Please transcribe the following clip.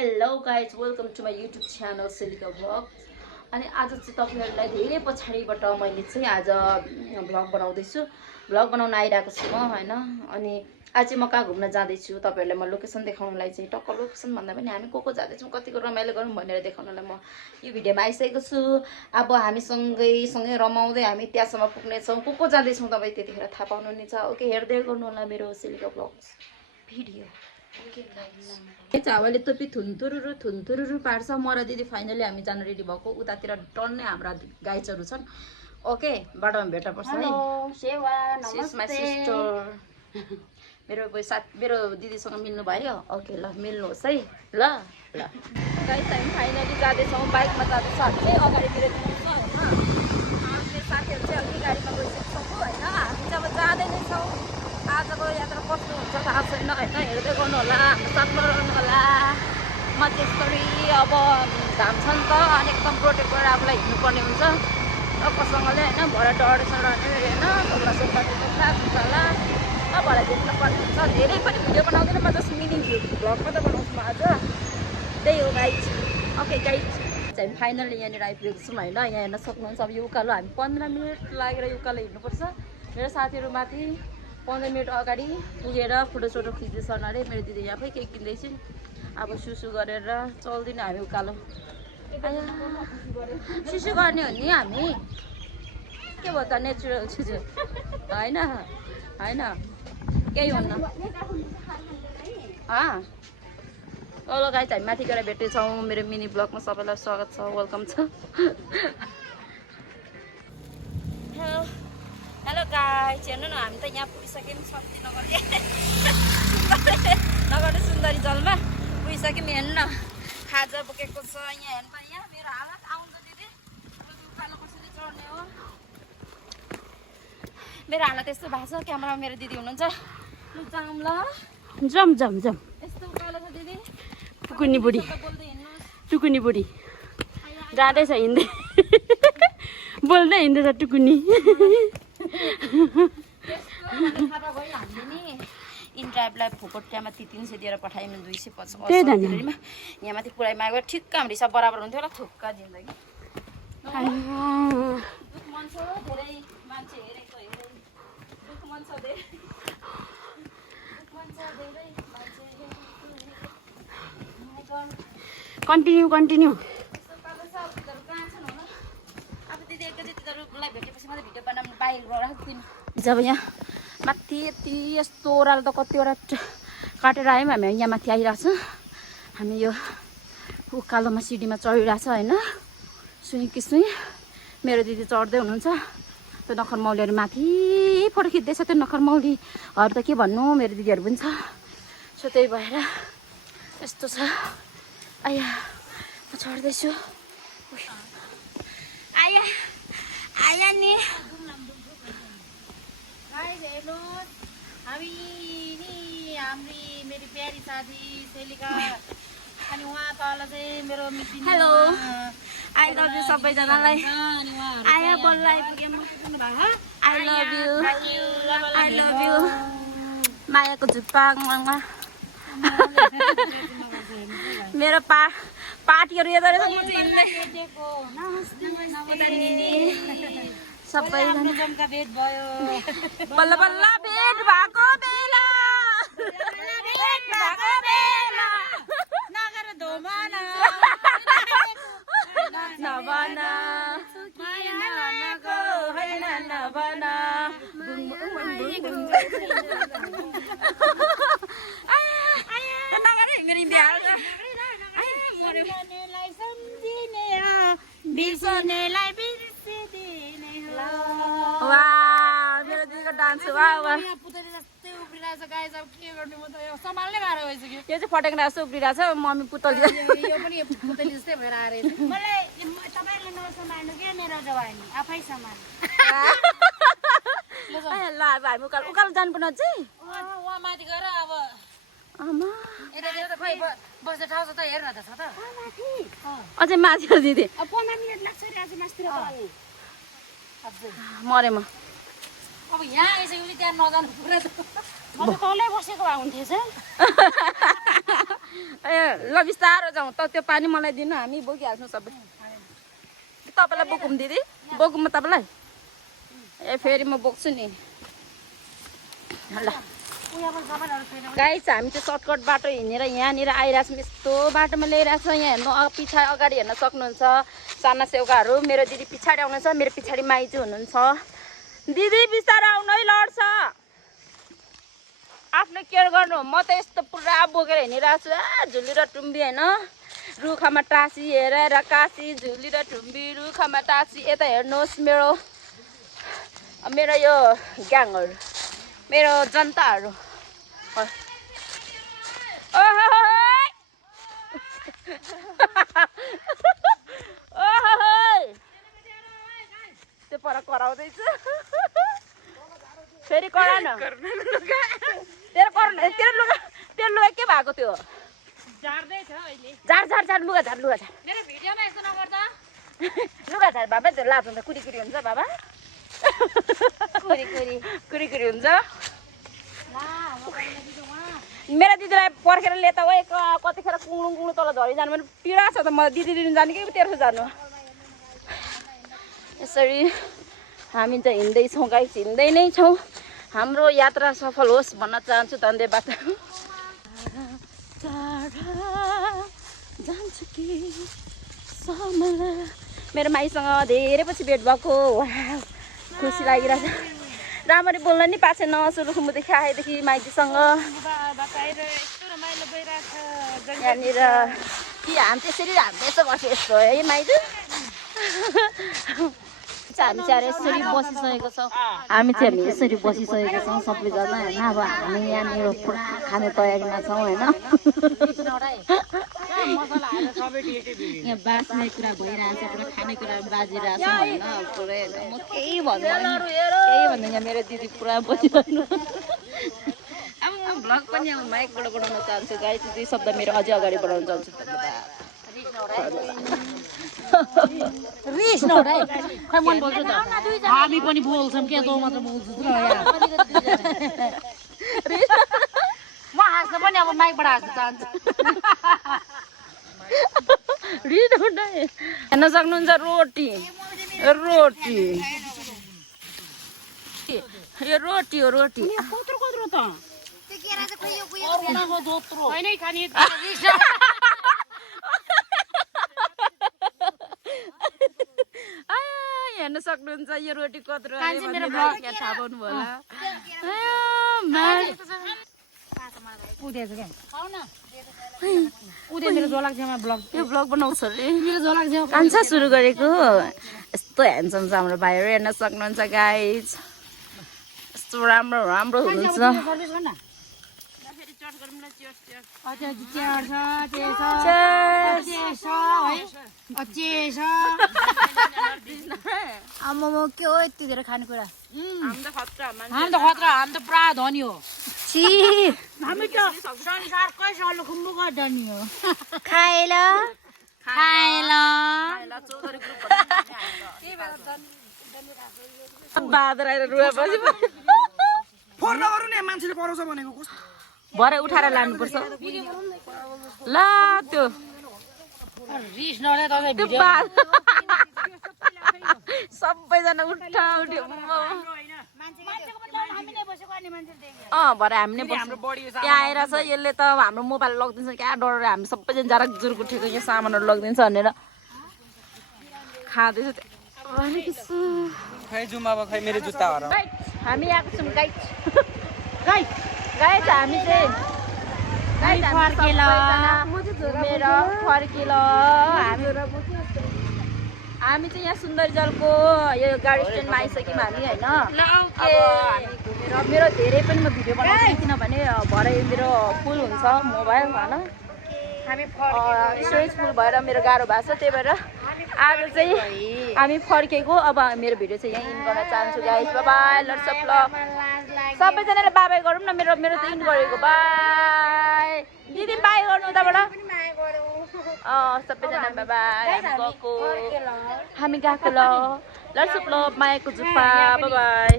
Hello guys welcome to my YouTube channel Selika vlog. अनि आज चाहिँ तपाईँहरूलाई धेरै पछाडिबाट मैले चाहिँ आज भ्लग बनाउँदैछु। भ्लग बनाउन आइरहेको छु म होइन। अनि आज चाहिँ म कहाँ घुम्न जाँदैछु तपाईँहरूलाई म लोकेसन देखाउनलाई चाहिँ टक्क लोकेसन भन्दा पनि हामी को जाँदैछौँ कतिको रमाइलो गरौँ भनेर देखाउनलाई म यो भिडियोमा आइसकेको छु। अब हामी सँगै रमाउँदै हामी त्यहाँसम्म पुग्नेछौँ। को जाँदैछौँ तपाईँ त्यतिखेर थाहा पाउनुहुनेछ। ओके हेर्दै गर्नु होला मेरो सेलिका भ्लग्स भिडियो। हावाले टोपी थुन्तुरुरु पार्छ। म र दिदी फाइनली हामी जान रेडी भएको। उतातिर टन्नै हाम्रा गाइजहरू छन्। ओके बाटोमा भेट्न पर्छ है। मेरो दिदीसँग मिल्नु भयो। ओके ल मिल्नुहोस् है ल ल गाइज हामी फाइनली जाँदैछौँ। बाइकमा जाँदैछ हामी अगाडि मेरो दिदी छ होइन। मेरो साथीहरू चाहिँ अघि गाडीमा गइसकेको छ होइन। हामी चाहिँ अब जाँदै नै छौँ। आजको यात्रा कस्तो हुन्छ थाहा छैन होइन। हेर्दै गर्नु होला साथमा रहनु होला। म चाहिँ यस्तरी अब घाम छ नि त अनि एकदम प्रोटेक्ट गरेर आफूलाई हिँड्नुपर्ने हुन्छ टक्कसँगले होइन। भरे डढेसँग रहने होइन टोक्रा सोक्रा खास हुन्छ होला भरे भेट्नुपर्ने हुन्छ। धेरै पनि भिडियो बनाउँदैन म जस्ट मिनी भ्लग मात्रै बनाउँछु म आज। त्यही हो गाइज। ओके गाइज हामी फाइनली यहाँनिर आइपुगेको छौँ होइन। यहाँ हेर्न सक्नुहुन्छ। अब यो उकालो हामी 15 मिनट लागेर यो उकालो हिँड्नुपर्छ। मेरो साथीहरू माथि 15 मिनट अगाडि पुगेर फोटोसोटो खिच्दैछन् अरे। मेरो दिदी यहाँ केही किन्दैछन्। अब सुसु गरेर चल्दिनँ हामी उकालो। सुसु गर्ने हो नि हामी के भयो त नेचुरल सुसु होइन होइन केही हुन्न। ल गाइज हामी माथि गएर भेट्नेछौँ। मेरो मिनी ब्लगमा सबैलाई स्वागत छ वेलकम छ। हेलो गाइज हेर्नु न हामी त यहाँ पुगिसक्यौँ। शक्ति नगर्ने सुन्दरी जलमा पुगिसक्यौँ। हेर्नु न खाजा बोकेको छ यहाँ। हेर्नु त यहाँ मेरो हालत आउँछ दिदी। उकालो कसरी चढ्ने हो मेरो हालत यस्तो भएको छ। क्यामेरामा मेरो दिदी हुनुहुन्छ। लु जाऊँ ल जम जम जम। यस्तो उकालो छ दिदी। टुकुनी बुढी टुकुनी बुढी जाँदैछ हिँड्दै बोल्दै हिँड्दैछ टुकुनी। इन्ड्राइभलाई फुकोट त्यहाँमा 300 दिएर पठाइमा 250 यहाँ माथि पुरै मागेर ठिक्क हाम्रो हिसाब बराबर हुन्थ्यो होला थुक्का जिन्दगी। दुःख मन छ धेरै मान्छे हेरेको हेरे दुःख मन छ धेरै कन्टिन्यू कन्टिन्यू। अब दिदी एकैचोटि तिनीहरूलाई भेटेपछि मात्रै भिडियो बनाउनु बाहिर राख्दिन। जब यहाँ माथि यति यस्तो ओह्रालो त कतिवटा काटेर आयौँ हामी। यहाँ माथि आइरहेको छ हामी। यो उकालोमा सिडीमा चढिरहेछ होइन। सुई कि सुई मेरो दिदी चढ्दै हुनुहुन्छ। त्यो नखर मौलीहरू माथि फोटो खिच्दैछ। त्यो नखर मौलीहरू त के भन्नु मेरो दिदीहरू पनि छ। सो त्यही भएर यस्तो छ। आया म चढ्दैछु। आया आया नि हेर्नुहोस् हामी नि मेरी प्यारी साथी सेलिका अनि उहाँ तल चाहिँ मेरो meeting. Hello I love you सबैजनालाई। आया बल्ल आइपुग्यौँ। I love you I love you मायाको झुप्पा मेरो पार्टीहरू यता रहेछ। सबैजना भेट भयो बल्ल बल्ल भेट भएको बेला नगर धोमाना नभना माया नभनको होइन नभना मेरो इन्डिया बिर्सनेलाई बिर्सिदिने हो। वाह मेरो दिदीको डान्स हो। वाह वाह पुतली जस्तै उफ्रिरहेछ गाइस। अब के गर्ने म त यो सम्हाल्नै गाह्रो भइसक्यो। यो चाहिँ फटेक्रा जस्तो उफ्रिरहेछ मम्मी पुतली। यो पनि पुतली जस्तै भएर आएर मलाई तपाईँले नसम्हाल्नु के मेरो जवानी आफै सम्हाल्नु। ल अब हामी उकालो जानुपर्ने चाहिँ उहाँ माथि गएर अब आमा यतातिर त खै बस्ने ठाउँ छ त हेर न त छ त अझै माथि दिदी। 15 मिनट लाग्छ नि आज मास्तिर मरे म। अब यहाँ आइसक्यो भने त्यहाँ नजानु पुग्छ। म त तलै बसेको भए हुन्थेछ। ल बिस्तारो जाउँ त त्यो पानी मलाई दिनु हामी बोकिहाल्छौँ सबै तपाईँलाई बोकौँ दिदी बोकौँ म तपाईँलाई ए फेरि म बोक्छु नि ल गाइस हामी चाहिँ सर्टकट बाटो हिँडेर यहाँनिर आइरहेछौँ यस्तो बाटोमा ल्याइरहेछ यहाँ हेर्नु पछाडि अगाडि हेर्न सक्नुहुन्छ साना सेउकाहरू मेरो दिदी पछाडि आउनुहुन्छ मेरो पछाडि माइजू हुनुहुन्छ दिदी बिस्तारो आउनु है लड्छ आफ्नो केयर गर्नु म त यस्तो पुरा बोकेर हिँडिरहेको छु झुली र टुम्बी होइन रुखमा टाँसी हेरेर कासी झुली र टुम्बी रुखमा टाँसी यता हेर्नुहोस् मेरो यो ग्याङहरू मेरो जनताहरू त्यो पर कराउँदैछ फेरि करान तेरो लुगा के भएको त्यो झार लुगा झार मेरो भिडियोमा यस्तो नगर्दा लुगा झार बाबा त्यो लाज हुन्छ कुरी हुन्छ बाबा कुरी हुन्छ मेरो दिदीलाई पर्खेर लेता हो कतिखेर कुङलुङ तल झरि जानु भने पिडा छ त म दिदी लिनु जानु कि तेर्सो जानु यसरी हामी त हिँड्दैछौँ गाइस हिँड्दै नै छौँ हाम्रो यात्रा सफल होस् भन्न चाहन्छु धन्यवाद मेरो माइसँग धेरै पछि भेट भएको खुसी लागिरहेछ राम्ररी बोल्न नि पाएको छैन सुरुखुम्बुदेखि आएदेखि माइतीसँग यहाँनिर कि हामी त्यसरी हामी यसो गर्छ यस्तो है माइती हामी चाहिँ यसरी बसिसकेको छौँ सबैजना होइन अब हामी यहाँनिर पुरा खाने तयारीमा छौँ होइन यहाँ बाँच्ने कुरा भइरहेछ पुरा खानेकुरा बाजिरहेछ होइन पुरै म केही भन्दैन यहाँ मेरो दिदी पुरा बसिरहनु अब म भ्लग पनि अब माइकबाट बनाउन चाहन्छु गाइस दुई शब्द मेरो अझै अगाडि बढाउन चाहन्छु रिस नउठाइ खै मन बोल्छु त हामी पनि बोल्छौँ के तँ मात्र बोल्छु त म हाँस्न पनि अब माइकबाट हाँस्न चाहन्छु रिस नउठाइ हेर्न सक्नुहुन्छ रोटी यो रोटी हो रोटी कत्रो त हेर्न सक्नुहुन्छ यो रोटी कत्रो थाहा पाउनु होला यो ब्लग बनाउँछ अरे कान्छा सुरु गरेको यस्तो ह्यान्डसम छ हाम्रो भाइहरू हेर्न सक्नुहुन्छ गाइज यस्तो राम्रो हुनुहुन्छ आमा के हो यति धेरै खानेकुरा हामी त खतरा हामी त पुरा धनी हो हामी त संसारकै सलुखुम्बुको धनी हो खाएल बादर आएर रुवापछि फोन नगर्नु नि मान्छेले कराउँछ भनेको कस्तो भरे उठाएर लानुपर्छ ल त्यो रिस नले तपाईँ त्यो सबैजना उठ्यो भरे हामी नै त्यहाँ आएर छ यसले त हाम्रो मोबाइल लगिदिन्छ क्या डरेर हामी सबैजना जारक जुरुक उठेको यो सामानहरू लगिदिन्छ भनेर खाँदैछ खै जुम अब खै मेरो जुत्ता हरायो हामी आएको छौँ गाइस हामी चाहिँ फर्किल हामी चाहिँ यहाँ सुन्दरजलको यो गाडी स्ट्यान्डमा आइसक्यौँ हामी होइन अब हामी घुमेर मेरो धेरै पनि म भिडियो बनाउँछु किनभने भरे मेरो फुल हुन्छ मोबाइल होइन स्टोरेज फुल भएर मेरो गाह्रो भएको छ त्यही भएर आज चाहिँ हामी फर्केको अब मेरो भिडियो चाहिँ यहाँ इन गर्न चाहन्छु guys bye lots of love सबैजनाले बाई गरौँ न मेरो त इन गरेको बाई दिदी बाई गर्नु उताबाट सबैजना बाई हामी गएको ल लट्स अफ लभ मायाको जुप्पा बाई